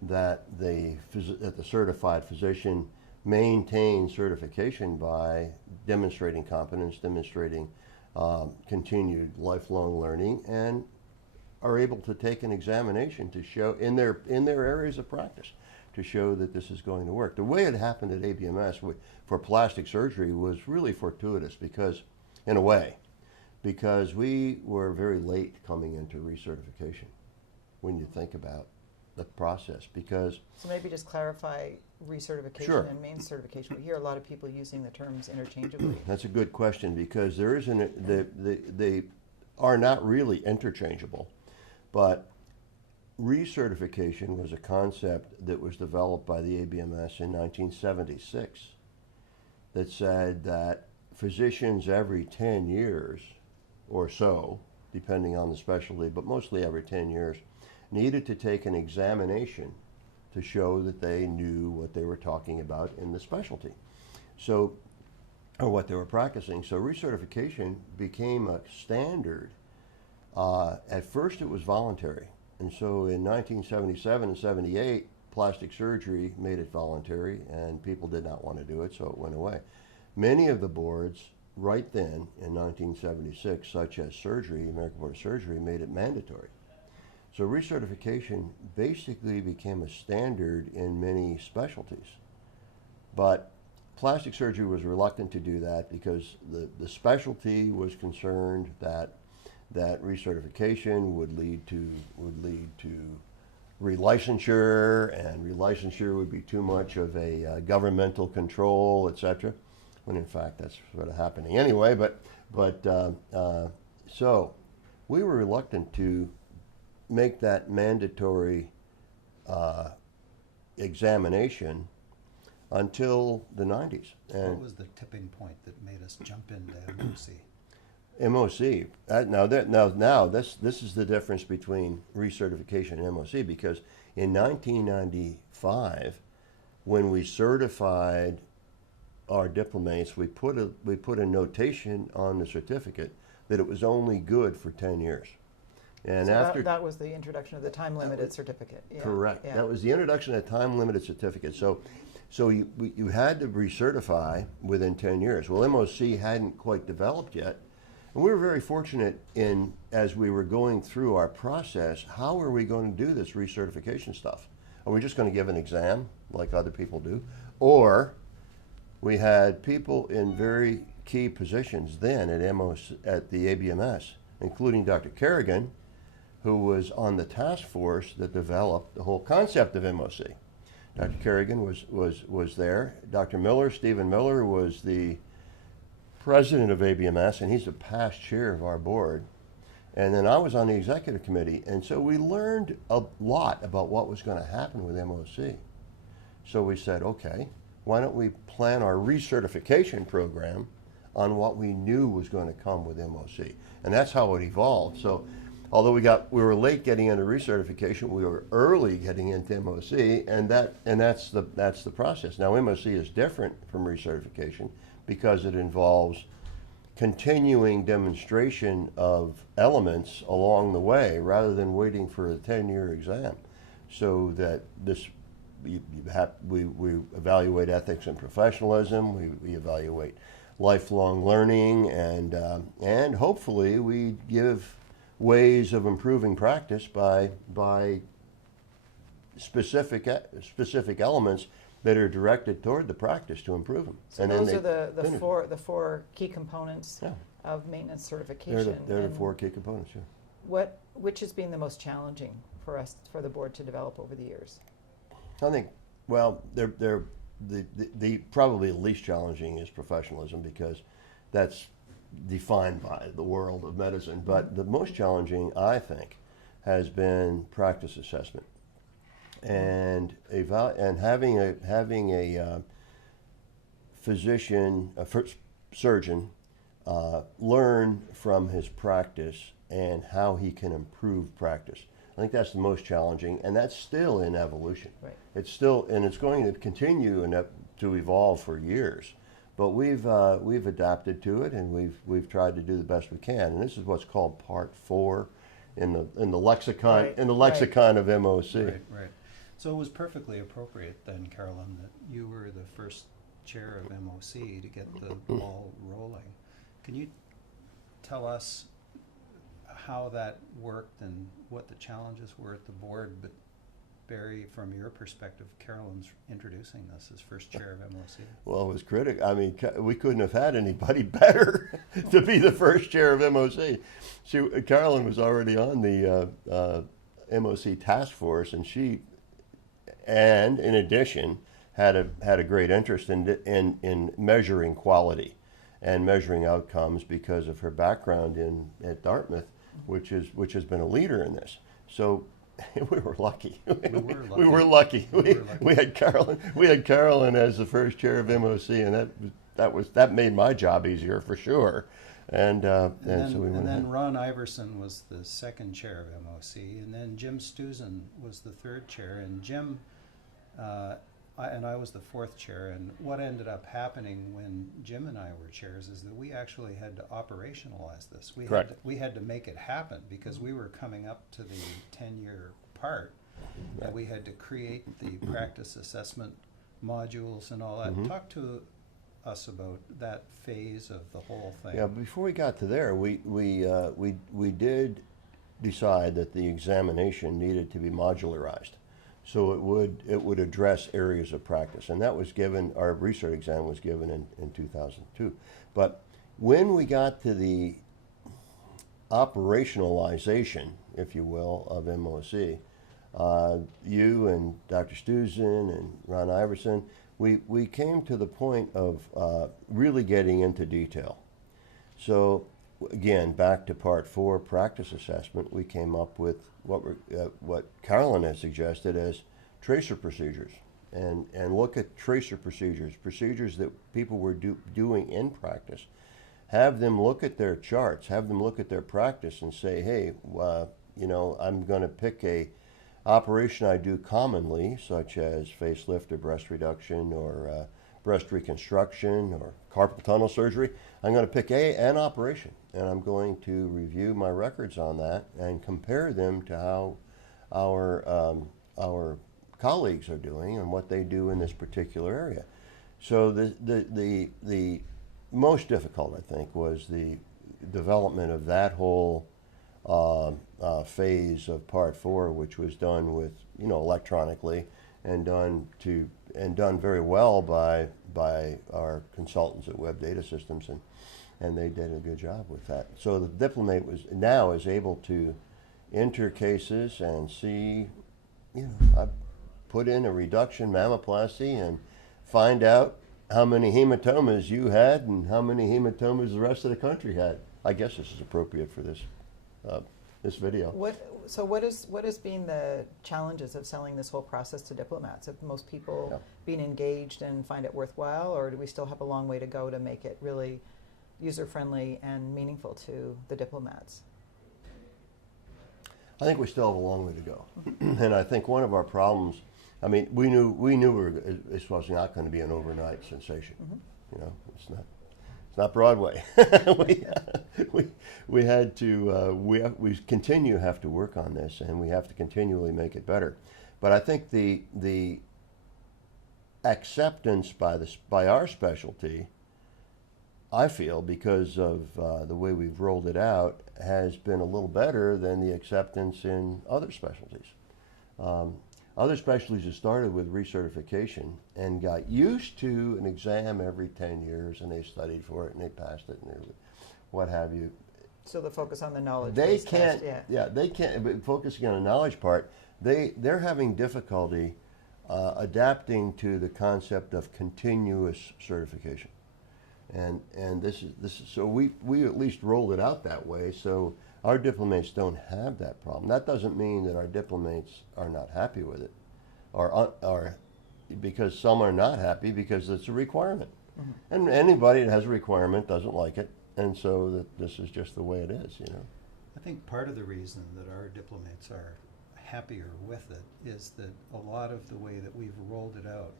that the certified physician maintain certification by demonstrating competence, demonstrating continued lifelong learning, and are able to take an examination to show in their areas of practice to show that this is going to work. The way it happened at ABMS for plastic surgery was really fortuitous because we were very late coming into recertification when you think about the process. So maybe just clarify recertification Sure. and main certification. We hear a lot of people using the terms interchangeably. That's a good question because they are not really interchangeable. But recertification was a concept that was developed by the ABMS in 1976 that said that physicians every 10 years or so, depending on the specialty, but mostly every 10 years, needed to take an examination to show that they knew what they were talking about in the specialty, or what they were practicing. So recertification became a standard. At first it was voluntary, and so in 1977 and 78, plastic surgery made it voluntary, and people did not want to do it, so it went away. Many of the boards right then in 1976, such as surgery, American Board of Surgery, made it mandatory. So recertification basically became a standard in many specialties. But plastic surgery was reluctant to do that because the specialty was concerned that recertification would lead to relicensure, and relicensure would be too much of a governmental control, etc. When in fact that's sort of happening anyway. So we were reluctant to make that mandatory examination until the 90s. What And was the tipping point that made us jump into MOC? MOC. Now this is the difference between recertification and MOC, because in 1995, when we certified our diplomates, we put a notation on the certificate that it was only good for 10 years. And So after that was the introduction of the time-limited certificate. Yeah, correct, yeah. that was the introduction of time-limited certificate. So you had to recertify within 10 years. Well, MOC hadn't quite developed yet. And we were very fortunate in, as we were going through our process, how are we going to do this recertification stuff? Are we just going to give an exam like other people do? Or we had people in very key positions then at at the ABMS, including Dr. Kerrigan, who was on the task force that developed the whole concept of MOC. Dr. Kerrigan was there. Dr. Miller, Stephen Miller, was the president of ABMS, and he's a past chair of our board. And then I was on the executive committee, and so we learned a lot about what was going to happen with MOC. So we said, okay, why don't we plan our recertification program on what we knew was going to come with MOC? And that's how it evolved. So although we were late getting into recertification, we were early getting into MOC, and that's the process. Now MOC is different from recertification because it involves continuing demonstration of elements along the way rather than waiting for a 10-year exam. So that we evaluate ethics and professionalism, we evaluate lifelong learning, and hopefully we give ways of improving practice by specific elements that are directed toward the practice to improve them. So and those then are the four key components Yeah. of maintenance certification. They're the And four key components. Yeah. which has been the most challenging for the board to develop over the years? I think, well, the probably the least challenging is professionalism, because that's defined by the world of medicine. But the most challenging, I think, has been practice assessment, and having a physician, surgeon, learn from his practice and how he can improve practice. I think that's the most challenging, and that's still in evolution. Right. It's still, and it's going to continue to evolve for years. But we've adapted to it, and we've tried to do the best we can. And this is what's called Part 4 in the lexicon Right, of MOC. Right. So it was perfectly appropriate then, Carolyn, that you were the first chair of MOC to get the ball rolling. Can you tell us how that worked and what the challenges were at the board? But Barry, from your perspective, Carolyn's introducing this as first chair of MOC. Well, It was critical. I mean, we couldn't have had anybody better to be the first chair of MOC. Carolyn was already on the MOC task force, and in addition, had a great interest in measuring quality and measuring outcomes because of her background at Dartmouth, which has been a leader in this. So we were lucky. We were lucky. We had Carolyn as the first chair of MOC, and that made my job easier for sure. And then Ron Iverson was the second chair of MOC, and then Jim Stuzen was the third chair, and Jim I was the fourth chair. And what ended up happening when Jim and I were chairs is that we actually had to operationalize this. We had to make it happen because we were coming up to the 10-year part, and we had to create the practice assessment modules and all that. Mm-hmm. Talk to us about that phase of the whole thing. Yeah, before we got to there, we did decide that the examination needed to be modularized, so it would address areas of practice, and that was given. Our research exam was given in 2002. But when we got to the operationalization, if you will, of MOC, you and Dr. Stuzen and Ron Iverson, we came to the point of really getting into detail. So again, back to part 4, practice assessment, we came up with what Carolyn has suggested as tracer procedures. And look at tracer procedures that people were doing in practice. Have them look at their charts, have them look at their practice and say, hey, you know, I'm going to pick a operation I do commonly, such as facelift or breast reduction or breast reconstruction or carpal tunnel surgery. I'm going to pick an operation, and I'm going to review my records on that and compare them to how our colleagues are doing and what they do in this particular area. So the most difficult, I think, was the development of that whole phase of part 4, which was done with, you know, electronically and done very well by our consultants at Web Data Systems, and they did a good job with that. So the Diplomate now is able to enter cases and see, you know, I put in a reduction mammoplasty and find out how many hematomas you had and how many hematomas the rest of the country had. I guess this is appropriate for this video. What has been the challenges of selling this whole process to diplomats? Have most people been engaged and find it worthwhile, or do we still have a long way to go to make it really user-friendly and meaningful to the diplomats? I think we still have a long way to go. And I think one of our problems, I mean, we knew this was not going to be an overnight sensation. You know, it's not Broadway. we had to we continue to have to work on this, and we have to continually make it better. But I think the acceptance by our specialty, I feel, because of the way we've rolled it out, has been a little better than the acceptance in other specialties. Other specialties have started with recertification and got used to an exam every 10 years, and they studied for it and they passed it and what have you. So the focus on the knowledge. They can't. They can't. But focusing on the knowledge part, they're having difficulty adapting to the concept of continuous certification, and this is so we at least rolled it out that way. So our diplomates don't have that problem. That doesn't mean that our diplomates are not happy with it, or because some are not happy because it's a requirement. And anybody that has a requirement doesn't like it, and so this is just the way it is, you know. I think part of the reason that our diplomats are happier with it is that a lot of the way that we've rolled it out,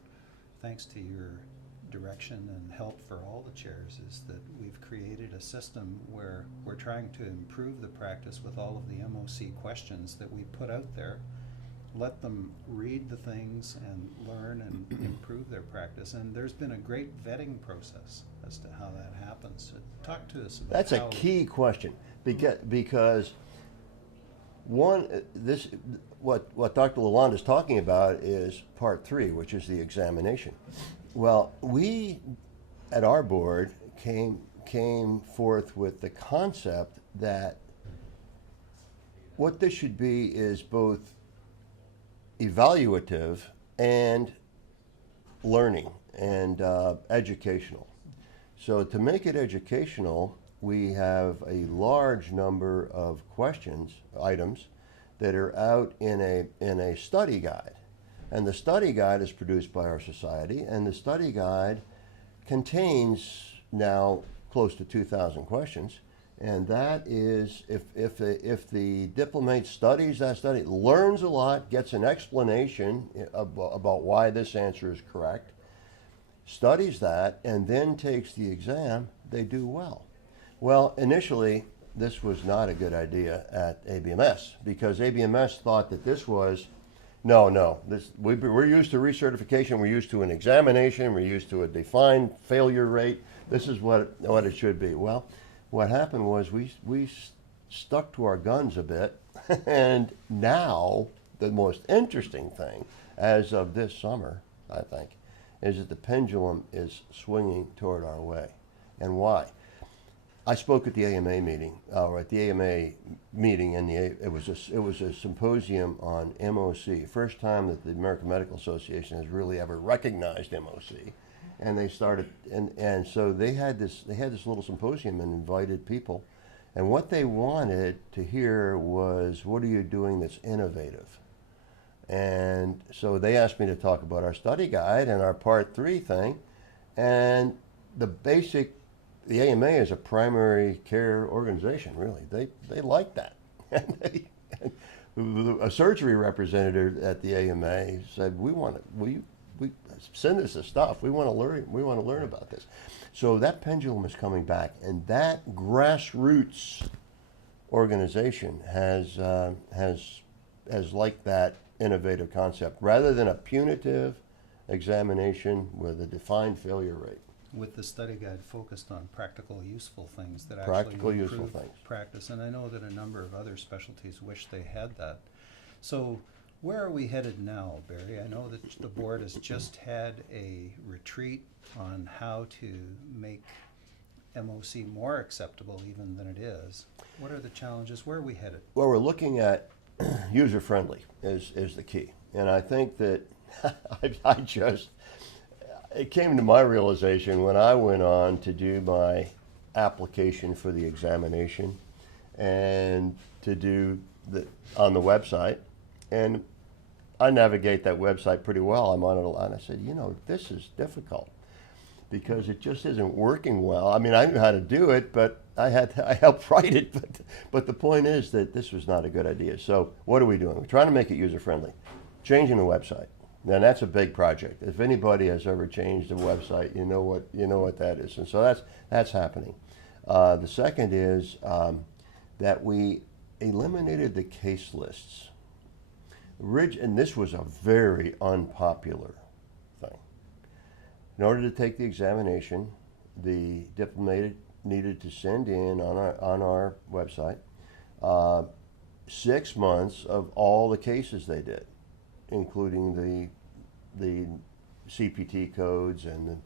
thanks to your direction and help for all the chairs, is that we've created a system where we're trying to improve the practice with all of the MOC questions that we put out there, let them read the things and learn and improve their practice. And there's been a great vetting process as to how that happens. So talk to us about That's a key question, because what Dr. Lalonde is talking about is part 3, which is the examination. Well, we at our board came forth with the concept that what this should be is both evaluative and learning and educational. So to make it educational, we have a large number of items that are out in a study guide. And the study guide is produced by our society, and the study guide contains now close to 2,000 questions. And that is, if the diplomate studies that study, learns a lot, gets an explanation about why this answer is correct, studies that, and then takes the exam, they do well. Well, initially, this was not a good idea at ABMS, because ABMS thought that this was, we're used to recertification, we're used to an examination, we're used to a defined failure rate, this is what it should be. Well, what happened was we stuck to our guns a bit, and now the most interesting thing, as of this summer, I think, is that the pendulum is swinging toward our way. And why? I spoke at the AMA meeting, and it was a symposium on MOC. First time that the American Medical Association has really ever recognized MOC, and they started, and so they had this little symposium and invited people And what they wanted to hear was, what are you doing that's innovative? And so they asked me to talk about our study guide and our part 3 thing. And the AMA is a primary care organization, really. They like that. And a surgery representative at the AMA said, we send us the stuff. We want to learn about this. So that pendulum is coming back, and that grassroots organization has liked that innovative concept rather than a punitive examination with a defined failure rate. With the study guide focused on practical, useful things that Practical, actually useful improve things. practice, and I know that a number of other specialties wish they had that. So where are we headed now, Barry? I know that the board has just had a retreat on how to make MOC more acceptable even than it is. What are the challenges? Where are we headed? Well, we're looking at user-friendly is the key. And I think that it came to my realization when I went on to do my application for the examination and to do on the website. And I navigate that website pretty well. I'm on it a lot. And I said, this is difficult because it just isn't working well. I mean, I knew how to do it, but I helped write it. But the point is that this was not a good idea. So what are we doing? We're trying to make it user-friendly, changing the website. Now that's a big project. If anybody has ever changed a website, you know what that is. And so that's happening. The second is that we eliminated the case lists. And this was a very unpopular thing. In order to take the examination, the diplomat needed to send in on our website 6 months of all the cases they did, including the CPT codes and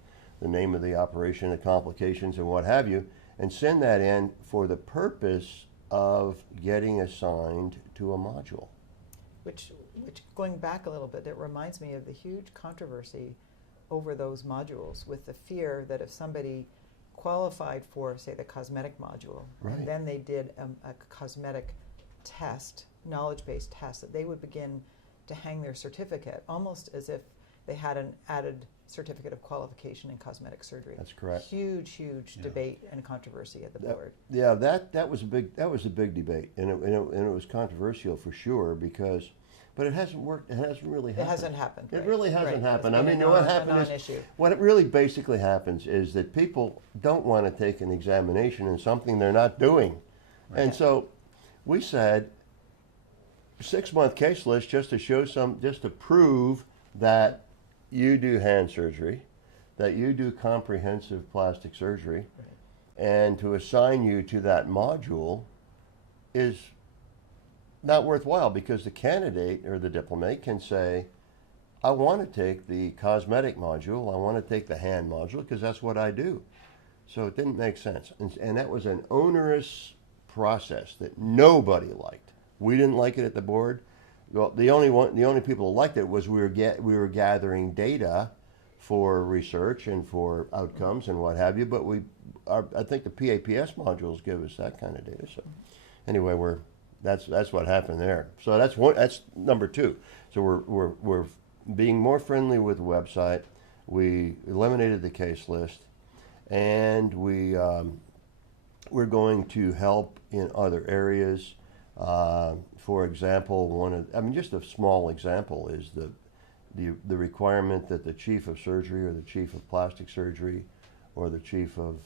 the name of the operation, the complications, and what have you, and send that in for the purpose of getting assigned to a module. Which going back a little bit, it reminds me of the huge controversy over those modules, with the fear that if somebody qualified for, say, the cosmetic module, Right. and then they did a cosmetic test, knowledge-based test, that they would begin to hang their certificate almost as if they had an added certificate of qualification in cosmetic surgery. That's correct. Huge debate and controversy at the board. Yeah, that was a big debate, and it was controversial for sure but it hasn't worked. It hasn't really happened. It hasn't happened. It right. really hasn't Right. happened. It's I been mean, a what non- happened a is non-issue. what it really basically happens is that people don't want to take an examination in something they're not doing, and so we said 6-month case list just to prove that you do hand surgery, that you do comprehensive plastic surgery, and to assign you to that module is not worthwhile, because the candidate or the diplomat can say, I want to take the cosmetic module, I want to take the hand module, because that's what I do. So it didn't make sense. And that was an onerous process that nobody liked. We didn't like it at the board. Well, the only people who liked it was we were gathering data for research and for outcomes and what have you. But I think the PAPS modules give us that kind of data. So anyway, that's what happened there. So that's number 2. So we're being more friendly with the website. We eliminated the case list, and we're going to help in other areas. For example, just a small example is the requirement that the chief of surgery or the chief of plastic surgery or the chief of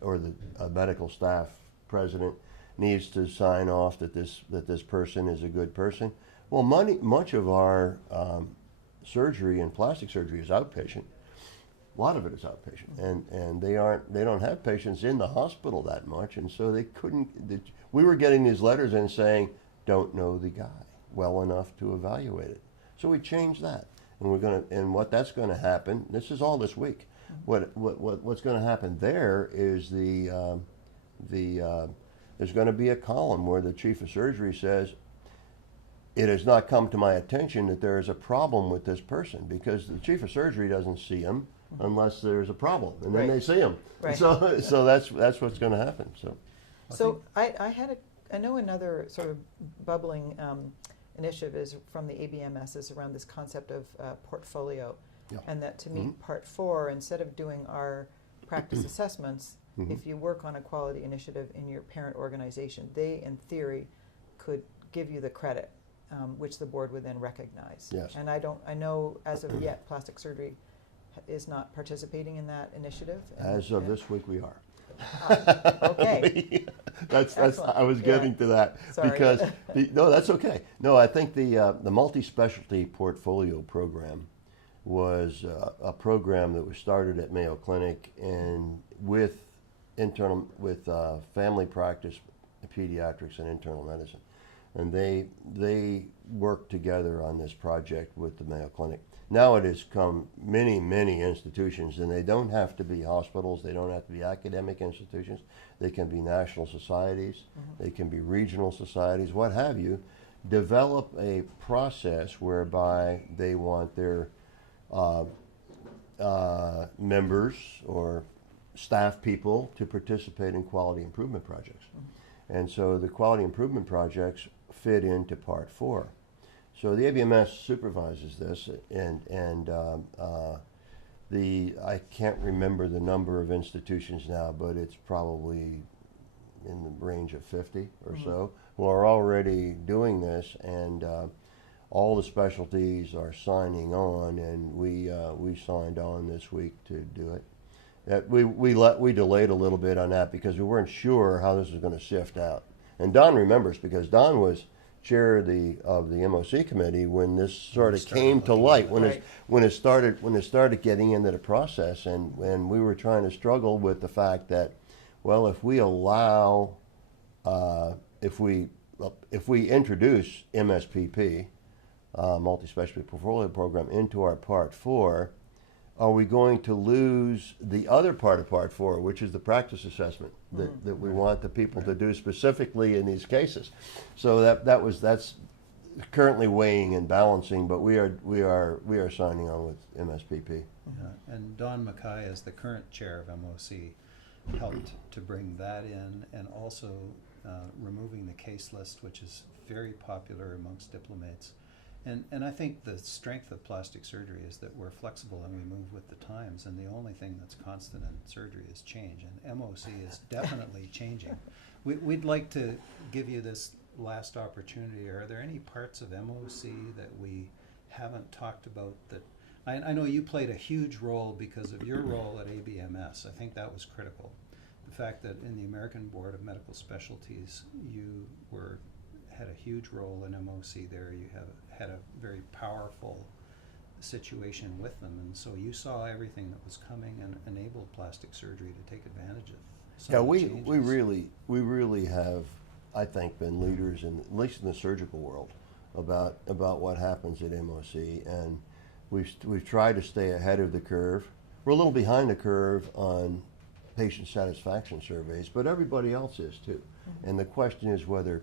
or the medical staff president needs to sign off that this person is a good person. Well, much of our surgery and plastic surgery is outpatient. A lot of it is outpatient, and they don't have patients in the hospital that much, and so they couldn't. We were getting these letters in saying, don't know the guy well enough to evaluate it. So we changed that, and what that's going to happen. This is all this week. What's going to happen there is there's going to be a column where the chief of surgery says, it has not come to my attention that there is a problem with this person, because the chief of surgery doesn't see him unless there's a problem, and then Right. they see him. Right. So that's what's going to happen. So So I know another sort of bubbling initiative is from the ABMS is around this concept of portfolio, Yeah. and that to meet part 4, instead of doing our practice assessments, if you work on a quality initiative in your parent organization, they in theory could give you the credit, which the board would then recognize. Yes. And I know as of yet plastic surgery is not participating in that initiative. As of this week, we are. Okay. That's Excellent. I was getting to that Sorry. because no, that's okay. No, I think the multi-specialty portfolio program was a program that was started at Mayo Clinic and with family practice, pediatrics, and internal medicine, and they worked together on this project with the Mayo Clinic. Now it has come many institutions, and they don't have to be hospitals, they don't have to be academic institutions, they can be national societies, they can be regional societies, what have you. Develop a process whereby they want their members or staff people to participate in quality improvement projects. And so the quality improvement projects fit into part 4. So the ABMS supervises this, and I can't remember the number of institutions now, but it's probably in the range of 50 or so who are already doing this, and all the specialties are signing on, and we signed on this week to do it. We delayed a little bit on that because we weren't sure how this was going to sift out. And Don remembers because Don was chair of the MOC committee when this sort of came to light, when it started getting into the process, and we were trying to struggle with the fact that, well, if we allow, if we introduce MSPP, multi-specialty portfolio program, into our part 4, are we going to lose the other part of part 4, which is the practice assessment that we want the people to do specifically in these cases? So that's currently weighing and balancing, but we are signing on with MSPP. Yeah. And Don Mackay, as the current chair of MOC, helped to bring that in, and also removing the case list, which is very popular amongst diplomates. And I think the strength of plastic surgery is that we're flexible and we move with the times, and the only thing that's constant in surgery is change, and MOC is definitely changing. We'd like to give you this last opportunity. Are there any parts of MOC that we haven't talked about that, I know you played a huge role because of your role at ABMS. I think that was critical. The fact that in the American Board of Medical Specialties, you had a huge role in MOC there. You had a very powerful situation with them, and so you saw everything that was coming and enabled plastic surgery to take advantage of some of the changes. we really have, I think, been leaders at least in the surgical world about what happens at MOC, and we've tried to stay ahead of the curve. We're a little behind the curve on patient satisfaction surveys, but everybody else is too. And the question is whether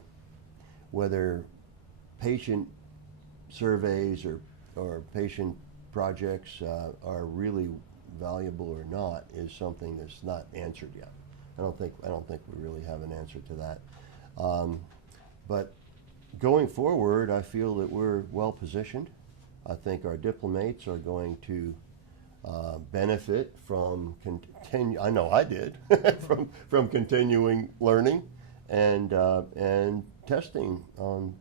patient surveys or patient projects are really valuable or not is something that's not answered yet. I don't think we really have an answer to that. But going forward, I feel that we're well positioned. I think our diplomates are going to benefit from I know I did from continuing learning and testing on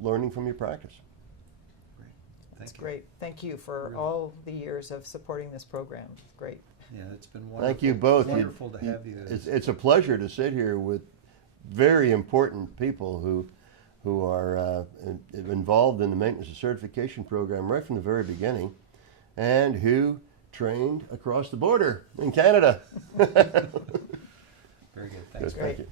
learning from your practice. That's great. Thank you for all the years of supporting this program. It's great. Yeah, it's been wonderful. Thank you both. Wonderful to have you. It's a pleasure to sit here with very important people who are involved in the maintenance and certification program right from the very beginning, and who trained across the border in Canada. Very good. Thanks. Thank you.